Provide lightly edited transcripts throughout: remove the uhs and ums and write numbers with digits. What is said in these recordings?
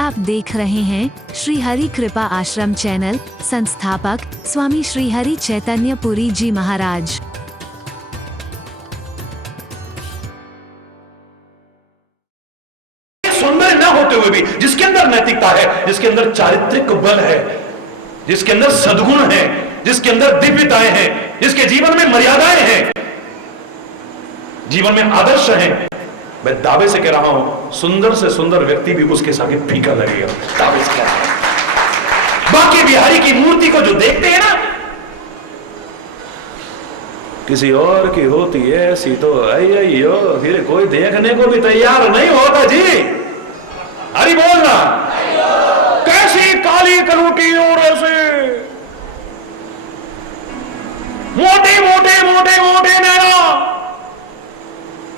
आप देख रहे हैं श्री हरि कृपा आश्रम चैनल। संस्थापक स्वामी श्री हरि चैतन्य पुरी जी महाराज। सुंदर न होते हुए भी जिसके अंदर नैतिकता है, जिसके अंदर चारित्रिक बल है, जिसके अंदर सद्गुण है, जिसके अंदर दिव्यताएं हैं, जिसके जीवन में मर्यादाएं हैं, जीवन में आदर्श हैं, मैं दावे से कह रहा हूं सुंदर से सुंदर व्यक्ति भी उसके साथ फीका लगेगा। दावे से कह रहा हूं। बाकी बिहारी की मूर्ति को जो देखते हैं ना, किसी और की होती है ऐसी तो अयो फिर कोई देखने को भी तैयार नहीं होता जी। हरि बोलना। कैसी काली कलूटी और ऐसे मोटे मोटे मोटे मोटे नैना,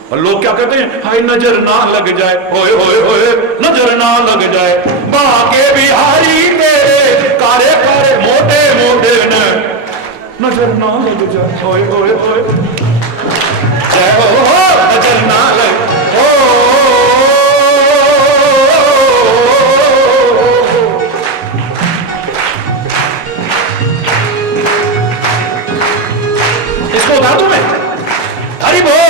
और लोग क्या कहते हैं, हाय नजर ना लग जाए, होए होए होए नजर ना लग जाए, बाके बिहारी तेरे कारे कारे मोटे मोटे ने नजर ना लग जाए, होए होए होए जय हो नजर ना लग हो। इसको उतार दूं मैं? हरि बोल।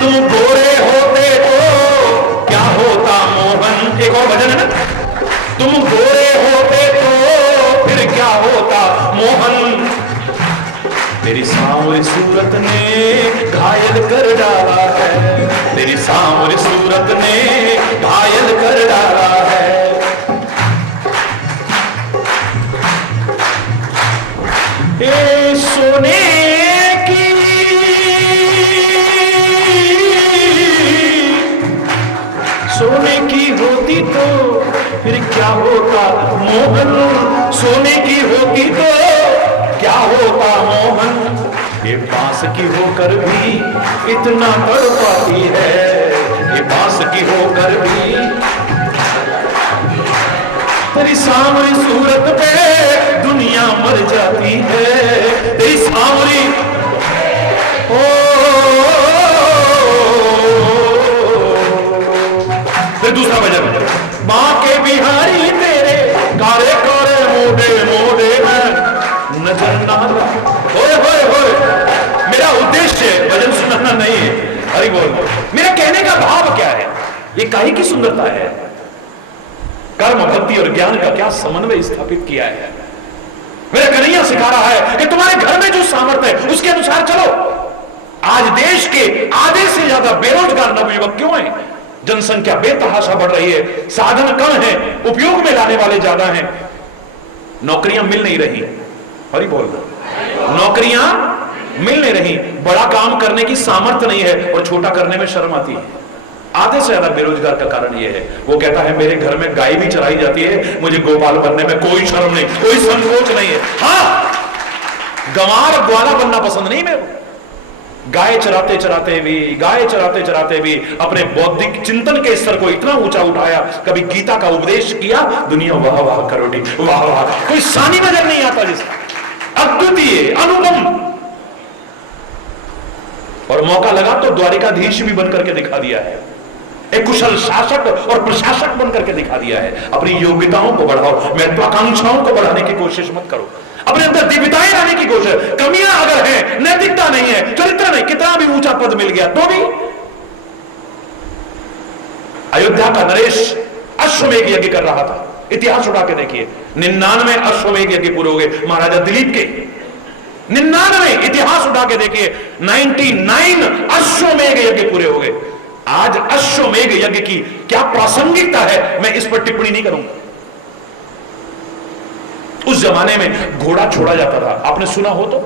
तुम गोरे होते तो क्या होता मोहन, एक और भजन है ना, तुम गोरे होते तो फिर क्या होता मोहन, तेरी सांवरी सूरत ने घायल कर डाला है, तेरी सांवरी सूरत ने घायल कर डाला है। ए सोने सोने की होती तो फिर क्या होता मोहन, सोने की होती तो क्या होता मोहन, ये बांस की होकर भी इतना तड़पाती है, ये बांस की होकर भी तेरी सांवरी सूरत पे दुनिया मर जाती है, तेरी सांवरी दूसरा भजन, मां के बिहारी तेरे कारे कारे मोटे मोटे में नजर ना होए होए होए। मेरा उद्देश्य भजन सुनाना नहीं है, हरि बोल। मेरा कहने का भाव क्या है, ये काहे की सुंदरता है, कर्म भक्ति और ज्ञान का क्या समन्वय स्थापित किया है। मेरा कन्हैया सिखा रहा है कि तुम्हारे घर में जो सामर्थ्य है उसके अनुसार चलो। आज देश के आधे से ज्यादा बेरोजगार नवयुवक क्यों हैं? जनसंख्या बेतहाशा बढ़ रही है, साधन कम है, उपयोग में लाने वाले ज्यादा हैं, नौकरियां मिल नहीं रही। हरि बोल। नौकरियां मिल नहीं रही, बड़ा काम करने की सामर्थ्य नहीं है और छोटा करने में शर्म आती है। आधे से ज्यादा बेरोजगार का कारण यह है, वो कहता है मेरे घर में गाय भी चराई जाती है, मुझे गोपाल बनने में कोई शर्म नहीं, कोई संकोच नहीं है। हाँ, गंवार ग्वाला बनना पसंद नहीं मेरे को। गाय चराते चराते भी अपने बौद्धिक चिंतन के स्तर को इतना ऊंचा उठाया, कभी गीता का उपदेश किया, दुनिया वाह वाह करोड़ी वाह वाह, कोई सानी नजर नहीं आता जिसका, अद्वितीय अनुपम। और मौका लगा तो द्वारिकाधीश भी बनकर के दिखा दिया है, एक कुशल शासक और प्रशासक बनकर के दिखा दिया है। अपनी योग्यताओं को बढ़ाओ, महत्वाकांक्षाओं को बढ़ाने की कोशिश मत करो, अपने अंदर दिव्यताएं लाने की कोशिश। कमियां अगर है, नैतिकता नहीं है, चरित्र नहीं, कितना भी ऊंचा पद मिल गया तो भी। अयोध्या का नरेश अश्वमेध यज्ञ कर रहा था, इतिहास उठा के देखिए, 99 अश्वमेध यज्ञ पूरे हो गए महाराजा दिलीप के। 99 इतिहास उठा के देखिए, 99 अश्वमेध यज्ञ पूरे हो गए। आज अश्वमेध यज्ञ की क्या प्रासंगिकता है, मैं इस पर टिप्पणी नहीं करूंगा। उस जमाने में घोड़ा छोड़ा जाता था, आपने सुना हो तो,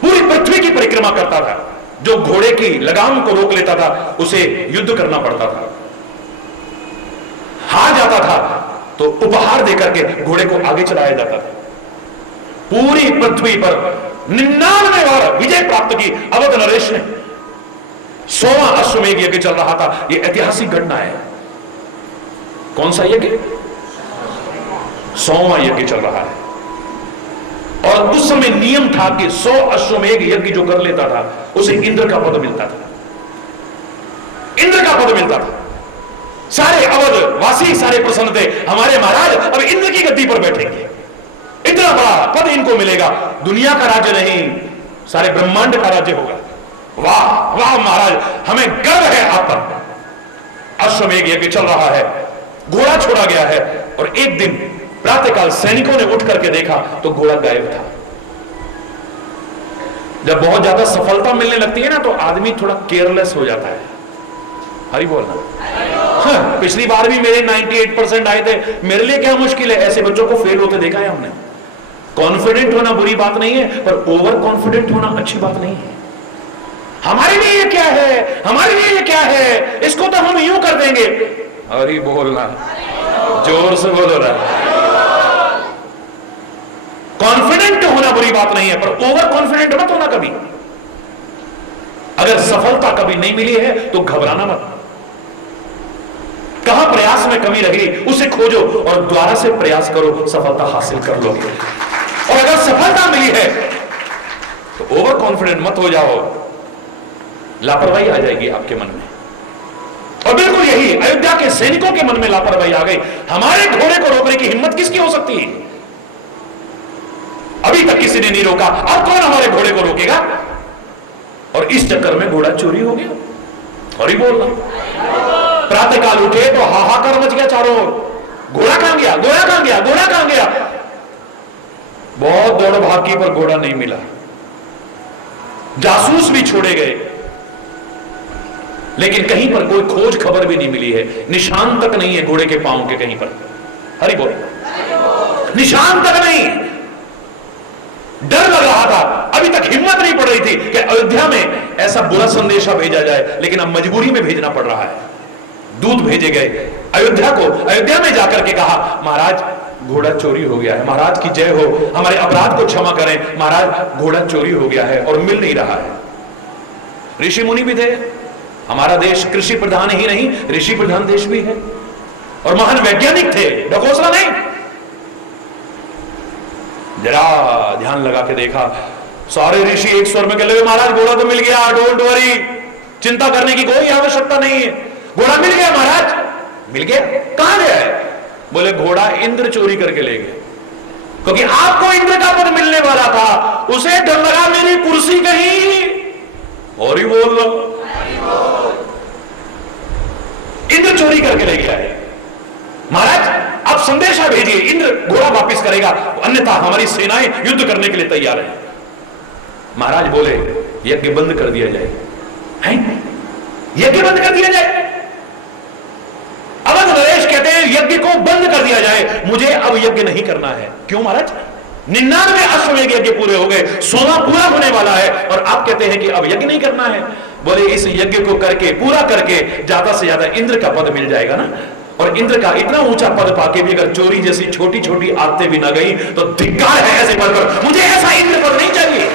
पूरी पृथ्वी की परिक्रमा करता था, जो घोड़े की लगाम को रोक लेता था उसे युद्ध करना पड़ता था। हार जाता था तो उपहार देकर के घोड़े को आगे चलाया जाता था। पूरी पृथ्वी पर 99 बार विजय प्राप्त की अवध नरेश ने। 16वां अश्वमेध यज्ञ चल रहा था, यह ऐतिहासिक घटना है। कौन सा यज्ञ? 100वां यज्ञ चल रहा है। और उस समय नियम था कि 100 अश्वमेध यज्ञ जो कर लेता था उसे इंद्र का पद मिलता था, इंद्र का पद मिलता था। सारे अवध वासी सारे प्रसन्न थे, हमारे महाराज अब इंद्र की गद्दी पर बैठेंगे, इतना बड़ा पद इनको मिलेगा, दुनिया का राज्य नहीं, सारे ब्रह्मांड का राज्य होगा। वाह वाह महाराज, हमें गर्व है आप पर। अश्वमेध यज्ञ चल रहा है, घोड़ा छोड़ा गया है, और एक दिन प्रातःकाल सैनिकों ने उठ करके देखा तो घोड़ा गायब था। जब बहुत ज्यादा सफलता मिलने लगती है ना तो आदमी थोड़ा केयरलेस हो जाता है। हरी बोलना। हाँ, पिछली बार भी मेरे 98% आए थे, मेरे लिए क्या मुश्किल है, ऐसे बच्चों को फेल होते देखा है हमने। कॉन्फिडेंट होना बुरी बात नहीं है, पर ओवर कॉन्फिडेंट होना अच्छी बात नहीं है। हमारे लिए ये क्या है, हमारे लिए ये क्या है, इसको तो हम यूं कर देंगे। हरी बोलना, जोर से बोलो ना। कॉन्फिडेंट होना बुरी बात नहीं है, पर ओवर कॉन्फिडेंट मत होना कभी। अगर सफलता कभी नहीं मिली है तो घबराना मत, कहां प्रयास में कमी रही उसे खोजो और दोबारा से प्रयास करो, सफलता हासिल कर लोगे। और अगर सफलता मिली है तो ओवर कॉन्फिडेंट मत हो जाओ, लापरवाही आ जाएगी आपके मन में। और बिल्कुल यही अयोध्या के सैनिकों के मन में लापरवाही आ गई। हमारे घोड़े को रोकने की हिम्मत किसकी हो सकती है? अभी तक किसी ने नहीं रोका, अब कौन हमारे घोड़े को रोकेगा? और इस चक्कर में घोड़ा चोरी हो गया। और ही बोलना, प्रातःकाल उठे तो हाहाकार मच गया चारों ओर। घोड़ा कहां गया, घोड़ा कहां गया, घोड़ा कहां गया? बहुत दौड़ भाग की पर घोड़ा नहीं मिला। जासूस भी छोड़े गए, लेकिन कहीं पर कोई खोज खबर भी नहीं मिली है, निशान तक नहीं है घोड़े के पांव के कहीं पर। हरि बोल, निशान तक नहीं। डर लग रहा था, अभी तक हिम्मत नहीं पड़ रही थी कि अयोध्या में ऐसा बुरा संदेशा भेजा जाए, लेकिन अब मजबूरी में भेजना पड़ रहा है। दूत भेजे गए अयोध्या को, अयोध्या में जाकर के कहा महाराज घोड़ा चोरी हो गया है, महाराज की जय हो, हमारे अपराध को क्षमा करें, महाराज घोड़ा चोरी हो गया है और मिल नहीं रहा है। ऋषि मुनि भी थे, हमारा देश कृषि प्रधान ही नहीं ऋषि प्रधान देश भी है, और महान वैज्ञानिक थे, ढकोसला नहीं। जरा ध्यान लगा के देखा, सारे ऋषि एक स्वर में कहते महाराज घोड़ा तो मिल गया, डोंट वरी, चिंता करने की कोई आवश्यकता नहीं है, घोड़ा मिल गया महाराज। मिल गया? कहां गया है? बोले घोड़ा इंद्र चोरी करके ले गए, क्योंकि आपको इंद्र का पद मिलने वाला था, उसे डर लगा मेरी कुर्सी कहीं। और ही बोल लो, इंद्र चोरी करके ले गया है। महाराज आप संदेशा भेजिए, इंद्र घोड़ा वापस करेगा, अन्यथा हमारी सेनाएं युद्ध करने के लिए तैयार है। महाराज बोले यज्ञ बंद कर दिया जाए। हैं? यज्ञ बंद कर दिया जाए? अवध नरेश कहते हैं यज्ञ को बंद कर दिया जाए, मुझे अब यज्ञ नहीं करना है। क्यों महाराज? 99 अश्वमेध यज्ञ पूरे हो गए, 100वां पूरा होने वाला है, और आप कहते हैं कि अब यज्ञ नहीं करना है। बोले इस यज्ञ को करके पूरा करके ज्यादा से ज्यादा इंद्र का पद मिल जाएगा ना, और इंद्र का इतना ऊंचा पद पाके भी अगर चोरी जैसी छोटी छोटी आदतें भी ना गई तो धिक्कार है ऐसे पद पर। मुझे ऐसा इंद्र पद नहीं चाहिए।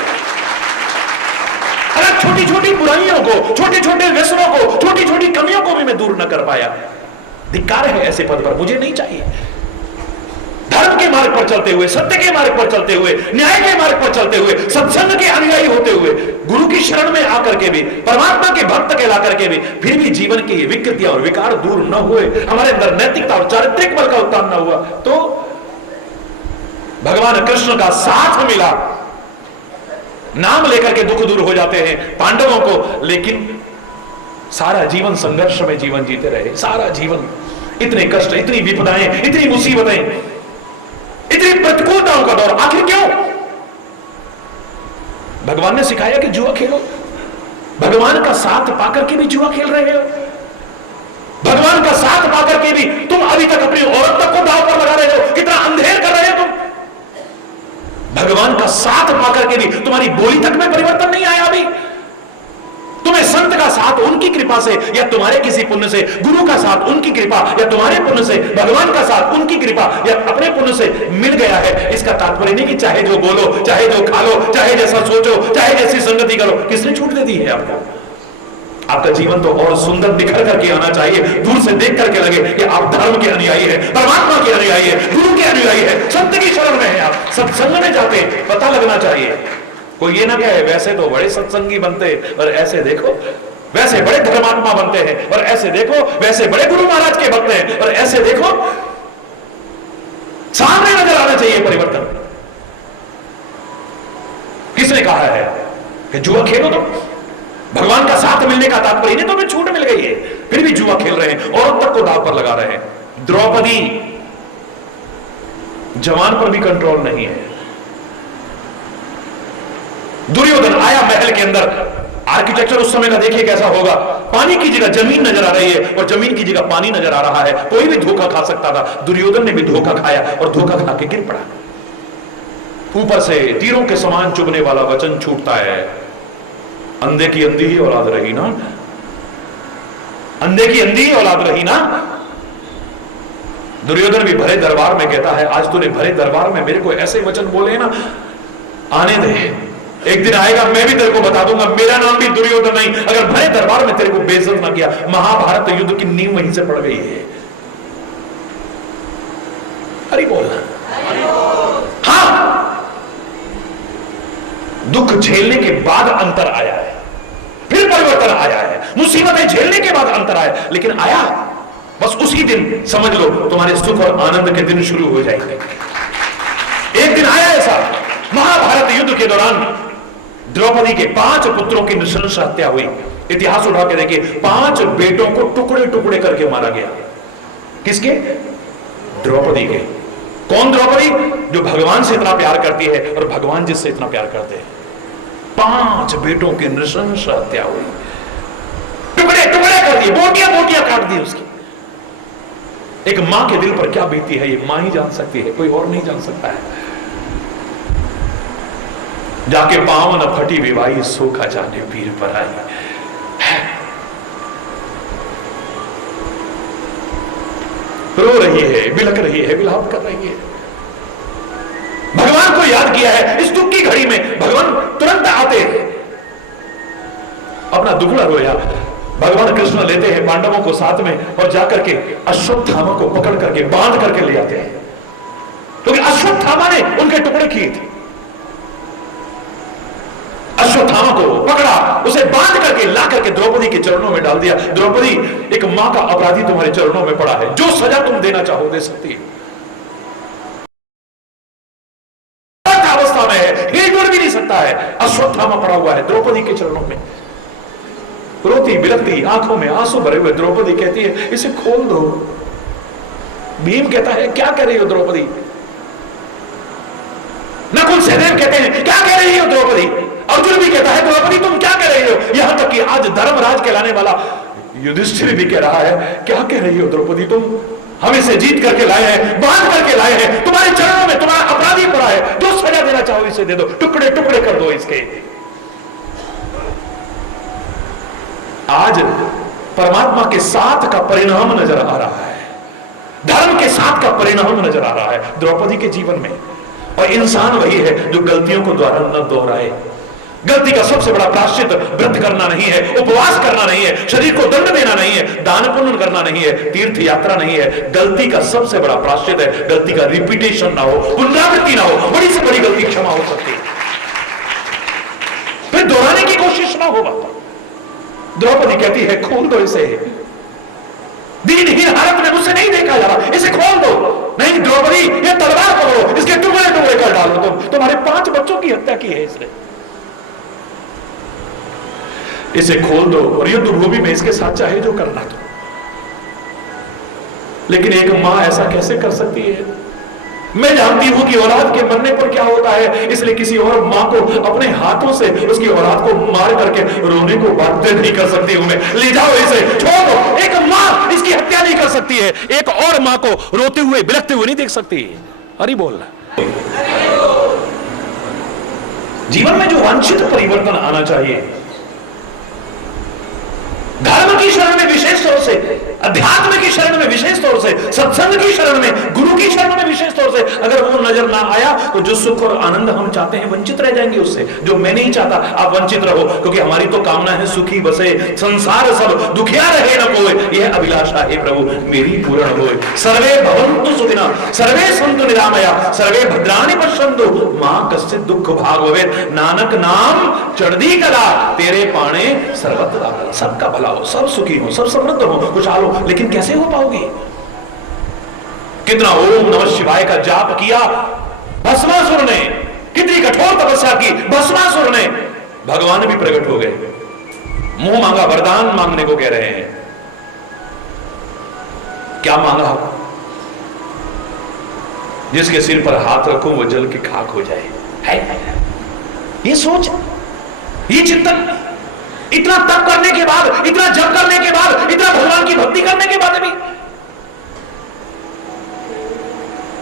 अगर छोटी छोटी बुराइयों को, छोटे छोटे व्यसनों को, छोटी छोटी कमियों को भी मैं दूर न कर पाया, धिक्कार है ऐसे पद पर, मुझे नहीं चाहिए। धर्म के मार्ग पर चलते हुए, सत्य के मार्ग पर चलते हुए, न्याय के मार्ग पर चलते हुए, सत्संग के अनुयायी होते हुए, गुरु की शरण में आकर के भी, परमात्मा के भक्त कहला करके भी, फिर भी जीवन की विकृतियां और विकार दूर न हुए, हमारे अंदर नैतिकता और चारित्रिक बल का उत्थान न हुआ, तो भगवान कृष्ण का साथ मिला। नाम लेकर के दुख दूर हो जाते हैं पांडवों को, लेकिन सारा जीवन संघर्ष में जीवन जीते रहे, सारा जीवन इतने कष्ट, इतनी विपदाएं, इतनी मुसीबतें, इतनी प्रतिकूलताओं का दौर। आखिर क्यों? भगवान ने सिखाया कि जुआ खेलो, भगवान का साथ पाकर के भी जुआ खेल रहे हो, भगवान का साथ पाकर के भी तुम अभी तक अपनी औरत तक को दांव पर लगा रहे हो, कितना अंधेर कर रहे हो तुम। भगवान का साथ पाकर के भी तुम्हारी बोली तक में परिवर्तन नहीं आया अभी। तुम्हें संत का साथ उनकी कृपा से या तुम्हारे किसी पुण्य से, गुरु का साथ उनकी कृपा या तुम्हारे पुण्य से, भगवान का साथ उनकी कृपा या अपने पुण्य से मिल गया है। इसका तात्पर्य नहीं कि चाहे जो बोलो, चाहे जो खा लो, चाहे जैसा सोचो, चाहे जैसी संगति करो। किसने छूट दे दी है आपको? आपका जीवन तो और सुंदर निखर करके आना चाहिए। दूर से देख करके लगे कि आप धर्म के अनुयायी है, परमात्मा के अनुयायी है, गुरु के अनुयायी है, सत्य की शरण में है, आप सत्संग में जाते, पता लगना चाहिए। कोई ये ना कहे वैसे तो बड़े सत्संगी बनते और ऐसे देखो, वैसे बड़े धर्मात्मा बनते हैं और ऐसे देखो, वैसे बड़े गुरु महाराज के भक्त हैं और ऐसे देखो। सामने नजर आना चाहिए परिवर्तन। किसने कहा है कि जुआ खेलो? तो भगवान का साथ मिलने का तात्पर्य नहीं, तो हमें छूट मिल गई है फिर भी जुआ खेल रहे हैं, औरत तक को दाव पर लगा रहे हैं। द्रौपदी, जवान पर भी कंट्रोल नहीं है। दुर्योधन आया महल के अंदर, आर्किटेक्चर उस समय का देखिए कैसा होगा। पानी की जगह जमीन नजर आ रही है और जमीन की जगह पानी नजर आ रहा है। कोई भी धोखा खा सकता था, दुर्योधन ने भी धोखा खाया और धोखा खा के गिर पड़ा। ऊपर से तीरों के समान चुभने वाला वचन छूटता है, अंधे की अंधी ही औलाद रही ना, अंधे की अंधी ही औलाद रही ना। दुर्योधन भी भरे दरबार में कहता है, आज तूने भरे दरबार में मेरे को ऐसे वचन बोले ना, आने दे, एक दिन आएगा मैं भी तेरे को बता दूंगा मेरा नाम भी दुर्योधन नहीं, अगर भरे दरबार में तेरे को बेइज्जत ना किया। महाभारत युद्ध की नींव वहीं से पड़ गई है। हरि बोल। हाँ, दुख झेलने के बाद अंतर आया है, फिर परिवर्तन आया है। मुसीबतें झेलने के बाद अंतर आया, लेकिन आया, बस उसी दिन समझ लो तुम्हारे सुख और आनंद के दिन शुरू हो जाएंगे। एक दिन आया ऐसा, महाभारत युद्ध के दौरान द्रौपदी के 5 पुत्रों की नृशंस हत्या हुई। इतिहास उठा के देखिए, 5 बेटों को टुकड़े टुकड़े करके मारा गया। किसके? द्रौपदी के। कौन द्रौपदी? जो भगवान से इतना प्यार करती है और भगवान जिससे इतना प्यार करते हैं। 5 बेटों की नृशंस हत्या हुई, टुकड़े टुकड़े कर दिए, बोटियां बोटियां काट दी उसकी। एक मां के दिल पर क्या बीती है ये मां ही जान सकती है, कोई और नहीं जान सकता है। जाके पावन फटी विवाही सोखा जाने पीर पर आई। रो रही है, बिलक रही है, विलाप कर रही है। भगवान को याद किया है। इस दुख की घड़ी में भगवान तुरंत आते हैं। अपना दुखड़ा रोया। भगवान कृष्ण लेते हैं पांडवों को साथ में और जाकर के अश्वत्थामा को पकड़ करके बांध करके ले आते हैं, क्योंकि अश्वत्थामा ने उनके टुकड़े किए थे। अश्वत्थामा को पकड़ा, उसे बांध करके ला करके द्रौपदी के चरणों में डाल दिया। द्रौपदी, एक मां का अपराधी तुम्हारे चरणों में पड़ा है, जो सजा तुम देना चाहो दे सकती है। अवस्था में है, हिल भी नहीं सकता है। अश्वत्थामा पड़ा हुआ है द्रौपदी के चरणों में, रोती बिलखती, आंखों में आंसू भरे हुए द्रौपदी कहती है, इसे खोल दो। भीम कहता है, क्या कह रही हो द्रौपदी? नकुल सहदेव कहते हैं, क्या कह रही हो द्रौपदी? अर्जुन भी कहता है, द्रौपदी तुम क्या कह रही हो? यहां तक कि आज धर्मराज कहलाने वाला युधिष्ठिर भी कह रहा है, क्या कह रही हो द्रौपदी? तुम हम इसे जीत करके लाए हैं, बांध करके लाए हैं, तुम्हारे चरणों में तुम्हारा अपराधी पड़ा है, जो सजा देना चाहो इसे दे दो, टुकड़े टुकड़े कर दो इसके। आज परमात्मा के साथ का परिणाम नजर आ रहा है, धर्म के साथ का परिणाम नजर आ रहा है द्रौपदी के जीवन में। और इंसान वही है जो गलतियों को द्वारा न दोहराए। गलती का सबसे बड़ा प्रायश्चित व्रत करना नहीं है, उपवास करना नहीं है, शरीर को दंड देना नहीं है, दान पुण्य करना नहीं है, तीर्थ यात्रा नहीं है। गलती का सबसे बड़ा प्रायश्चित है गलती का रिपीटेशन ना हो, पुनरावृत्ति ना हो। बड़ी से बड़ी गलती क्षमा हो सकती है, फिर दोहराने की कोशिश ना हो। द्रौपदी कहती है, खोल दो इसे, दीनहीन हालत में मुझसे नहीं देखा जा रहा, इसे खोल दो। नहीं द्रौपदी, ये तलवार पकड़ो, इसके टुकड़े टुकड़े कर डालो। तुम्हारे 5 बच्चों की हत्या की है इसने, इसे खोल दो और युद्ध भूमि में इसके साथ चाहे जो करना तो। लेकिन एक मां ऐसा कैसे कर सकती है? मैं जानती हूं कि औलाद के मरने पर क्या होता है, इसलिए किसी और मां को अपने हाथों से उसकी औलाद को मार करके रोने को बाध्य नहीं कर सकती हूं मैं। ले जाओ इसे, छोड़ दो। एक मां इसकी हत्या नहीं कर सकती है, एक और मां को रोते हुए बिलखते हुए नहीं देख सकती। अरे बोल, जीवन में जो वांछित परिवर्तन आना चाहिए, धर्म की शरण में विशेष तौर से, अध्यात्म की शरण में विशेष तौर से से, सत्संग की शरण में, गुरु की शरण में विशेष तौर से अगर वो नजर ना आया तो जो सुख और आनंद हम चाहते हैं वंचित रह जाएंगे उससे। जो मैं नहीं चाहता आप वंचित रहो, क्योंकि हमारी तो कामना है सुखी बसे संसार सब, दुखिया रहे न कोई, यह अभिलाषा है प्रभु मेरी पूर्ण होए। सर्वे भवन्तु सुखिनः, सर्वे सन्तु निरामया, सर्वे भद्राणि पश्यन्तु मां कश्चित् दुख भाग भवेत्। नानक नाम चढ़दी कला, तेरे पाणे सर्वत्र भला। सबका भला हो, सब सुखी हो, सब समृद्ध हो, खुशहाल हो, लेकिन कैसे हो पाओगे? कितना ओम नमः शिवाय का जाप किया भस्मासुर ने, कितनी कठोर तपस्या की भस्मासुर ने, भगवान भी प्रकट हो गए। मुंह मांगा वरदान मांगने को कह रहे हैं। क्या मांगा? जिसके सिर पर हाथ रखूं वो जल की खाक हो जाए। है ये सोच, ये चिंतन, इतना तप करने के बाद, इतना जप करने के बाद, इतना भगवान की भक्ति करने के बाद भी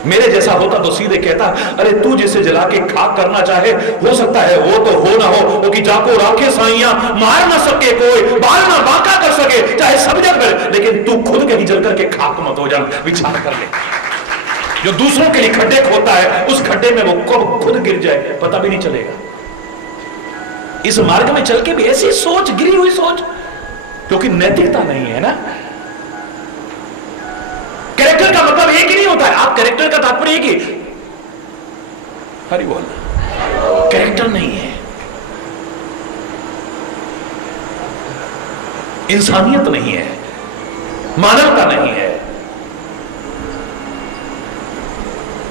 मेरे जैसा होता तो सीधे कहता, अरे तू जिसे जला के खाक करना चाहे, हो सकता है वो तो हो ना हो, वो कि जाको राखे साइया मार ना सके कोई, बाल ना बांका कर सके, चाहे सब जल कर, लेकिन तू खुद कहीं जल करके खाक मत हो जा। विचार कर ले, जो दूसरों के लिए खड्डे खोदता है उस खड्डे में वो कब खुद गिर जाए पता भी नहीं चलेगा। इस मार्ग में चल के भी ऐसी सोच, गिरी हुई सोच, क्योंकि नैतिकता नहीं है ना। कैरेक्टर का मतलब एक ही नहीं होता है। आप कैरेक्टर का तात्पर्य एक ही, हरि बोल, कैरेक्टर नहीं है, इंसानियत नहीं है, मानवता नहीं है।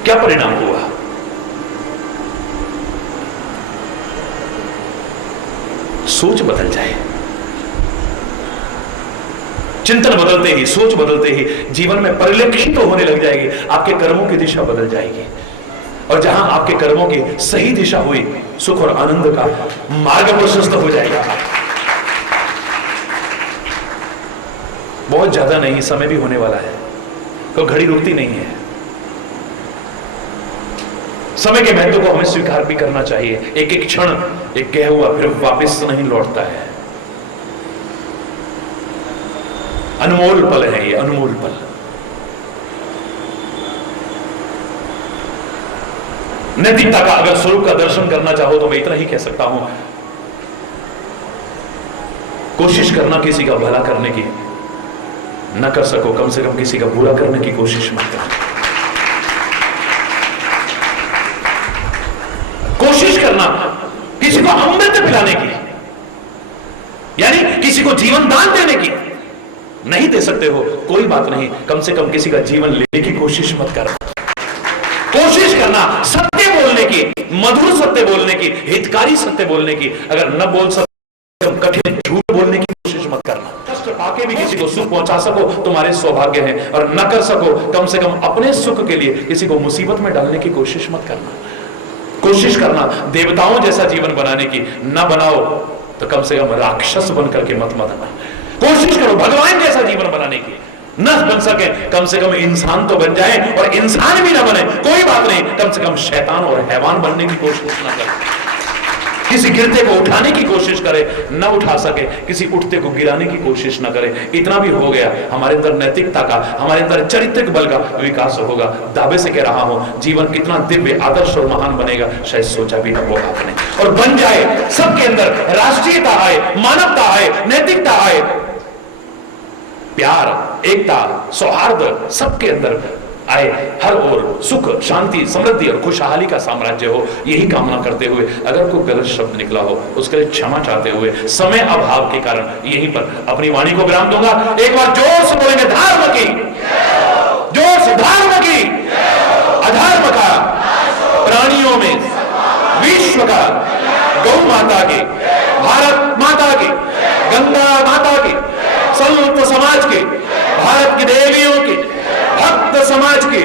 क्या परिणाम हुआ? सोच बदल जाए, चिंतन बदलते ही, सोच बदलते ही जीवन में परिलक्षित तो होने लग जाएगी, आपके कर्मों की दिशा बदल जाएगी। और जहां आपके कर्मों की सही दिशा हुई, सुख और आनंद का मार्ग प्रशस्त हो जाएगा। बहुत ज्यादा नहीं, समय भी होने वाला है, तो घड़ी रुकती नहीं है। समय के महत्व को हमें स्वीकार भी करना चाहिए। एक एक क्षण एक गया हुआ फिर वापस नहीं लौटता है। अनमोल पल है ये, अनमोल पल। नैतिकता का अगर स्वरूप का दर्शन करना चाहो तो मैं इतना ही कह सकता हूं, कोशिश करना किसी का भला करने की, न कर सको कम से कम किसी का बुरा करने की कोशिश मत करो। कोशिश करना किसी को अमृत पिलाने की, यानी किसी को जीवन दान देने की, नहीं दे सकते हो कोई बात नहीं, कम से कम किसी का जीवन लेने की कोशिश मत करना। कोशिश करना सत्य बोलने की, मधुर सत्य बोलने की, हितकारी सत्य बोलने की। अगर न बोल सको कठिन झूठ बोलने की कोशिश मत करना। कष्ट पाके भी किसी को सुख पहुंचा सको तुम्हारे सौभाग्य है, और न कर सको कम से कम अपने सुख के लिए किसी को मुसीबत में डालने की कोशिश मत करना। कोशिश करना देवताओं जैसा जीवन बनाने की, न बनाओ तो कम से कम राक्षस बन करके मत मरना। कोशिश करो भगवान जैसा जीवन बनाने की, न बन सके कम से कम इंसान तो बन जाए, और इंसान भी ना बने कोई बात नहीं, कम से कम शैतान और हैवान बनने की कोशिश न करें। किसी गिरते को उठाने की कोशिश करे, न उठा सके किसी उठते को गिराने की कोशिश न करे। इतना भी हो गया, हमारे अंदर नैतिकता का, हमारे अंदर चारित्रिक बल का विकास होगा। दावे से कह रहा हूं, जीवन कितना दिव्य, आदर्श और महान बनेगा शायद सोचा भी न हो आपने। और बन जाए, सबके अंदर राष्ट्रीयता आए, मानवता आए, नैतिकता आए, प्यार, एकता, सौहार्द सबके अंदर आए, हर ओर सुख, शांति, समृद्धि और खुशहाली का साम्राज्य हो, यही कामना करते हुए अगर कोई गलत शब्द निकला हो उसके लिए क्षमा चाहते हुए समय अभाव के कारण यहीं पर अपनी वाणी को विराम दूंगा। एक बार जोर से बोलेंगे धर्म की, जोर से धर्म की, अधर्म का, प्राणियों में विश्व का, गौ माता की, भारत माता की, गंगा माता की, संत समाज की, भारत की देवियों की, भक्त समाज की,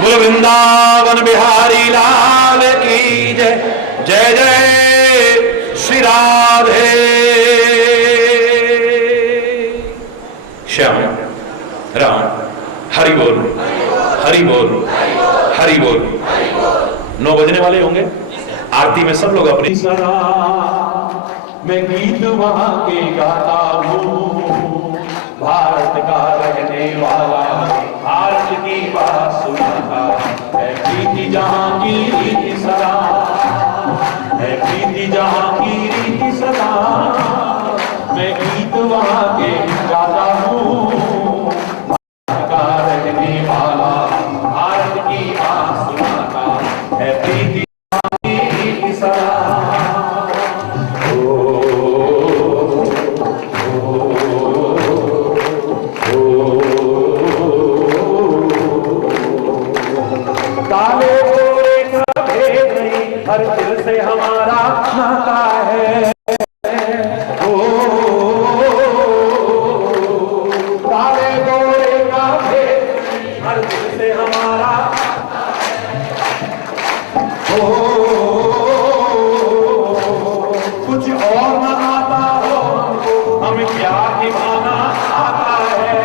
बोलो वृंदावन बिहारी लाल की जय। जय जय श्री राधे श्याम राम। हरि बोल, हरि बोल, हरि बोल। 9 बजने वाले होंगे, आरती में सब लोग अपनी मैं गीत वहां के गाता हूँ। भारत का रहने वाला, भारत की बात सुनाता है। प्रीति जहां की रीति सदा है, प्रीति जहां की रीति सदा। मैं गीत वहां के गाता हूँ। भारत का रहने वाला, भारत की बात सुनाता है। प्रीति जहां की रीति सदा। काले गोरे का भेद नहीं, हर दिल से हमारा नाता है। ओ काले गोरे का भेद नहीं, हर दिल से हमारा। ओ कुछ और न आता हो हमको, हमें प्यार निभाना आता है।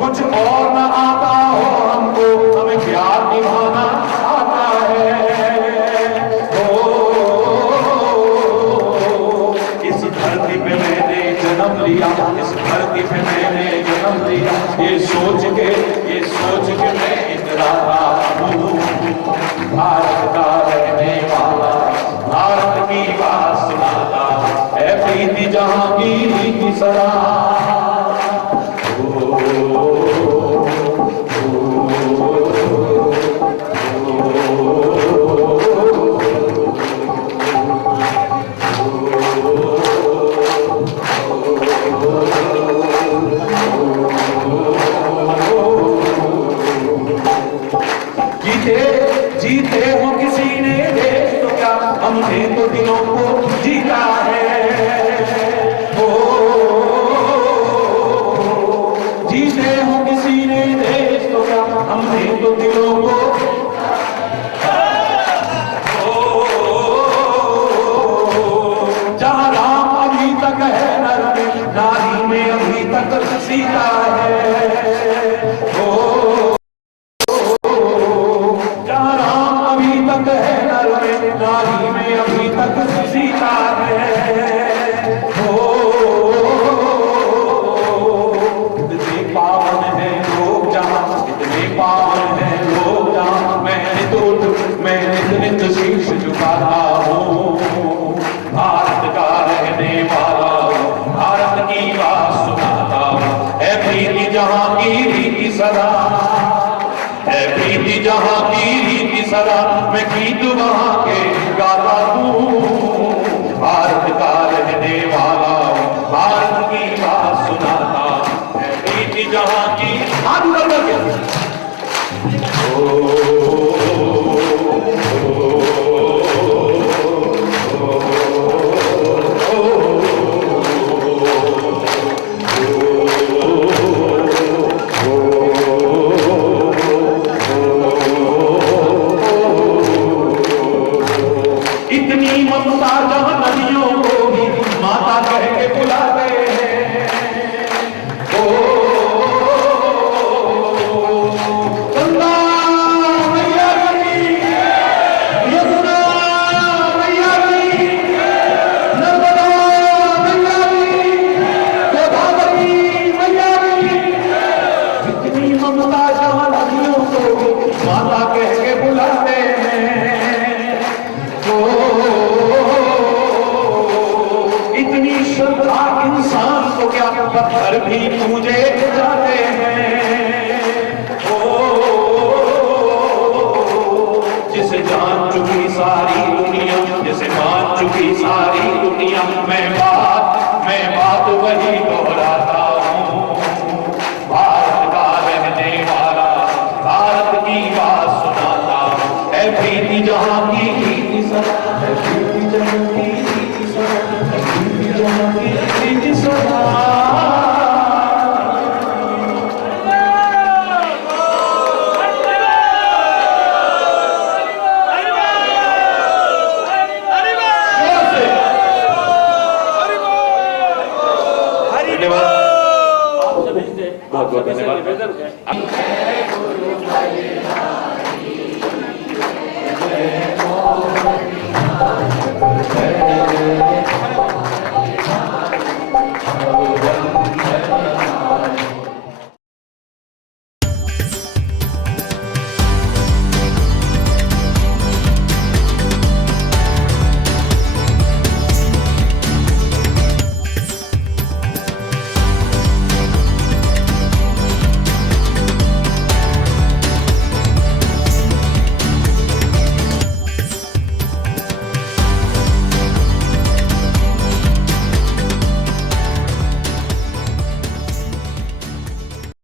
कुछ और न आता हो हमको, हमें प्यार निभाना आता है। इस धरती पे मैंने जन्म लिया, इस धरती पे मैंने जन्म लिया। ये सोच के मैं इतराता हूँ। भारत का रहने वाला, भारत की बात सुनाता है। प्रीति जहां की रीति सदा। जीते हो किसी ने देश तो क्या, हमने तो दिलों को जीता है। ओ जीते हो किसी ने देश तो क्या, हमने तो दिलों को। जहाँ राम अभी तक है नर में, नारी में अभी तक सीता है। नारी में अभी तक सीता है। इतने पावन है लोग जहाँ, इतने पावन है लोग जहाँ। मैं नित शीश झुकाता हूँ। भारत का रहने वाला, भारत की बात सुनाता है। प्रीति जहाँ की रीति सदा है, प्रीति जहां की रीति सदा। मैं गीत वहां के गाता हूँ। भारत का रहने वाला, भारत की बात सुनाता है। प्रीति जहां की हाथ ऊपर करके। इतनी ममता जहां नदियों को भी माता कह के बुलाते हैं। गंगा मैया की, यमुना मैया की, नर्मदा मैया की, गोदावरी मैया की। इतनी ममता जहां नदियों को भी माता कह के बुलाते हैं। इतनी श्रद्धा इंसान को क्या, पत्थर भी पूजे जाते हैं। जिसे जान चुकी सारी दुनिया, जिसे मान चुकी सारी दुनिया। मैं बात वही दोहराता हूँ। भारत का रहने वाला, भारत की बात सुनाता है। प्रीति जहां की रीति सदा है, प्रीति जहां की रीति सदा है, प्रीति जहां की रीति सदा। धन्यवाद, बहुत बहुत धन्यवाद।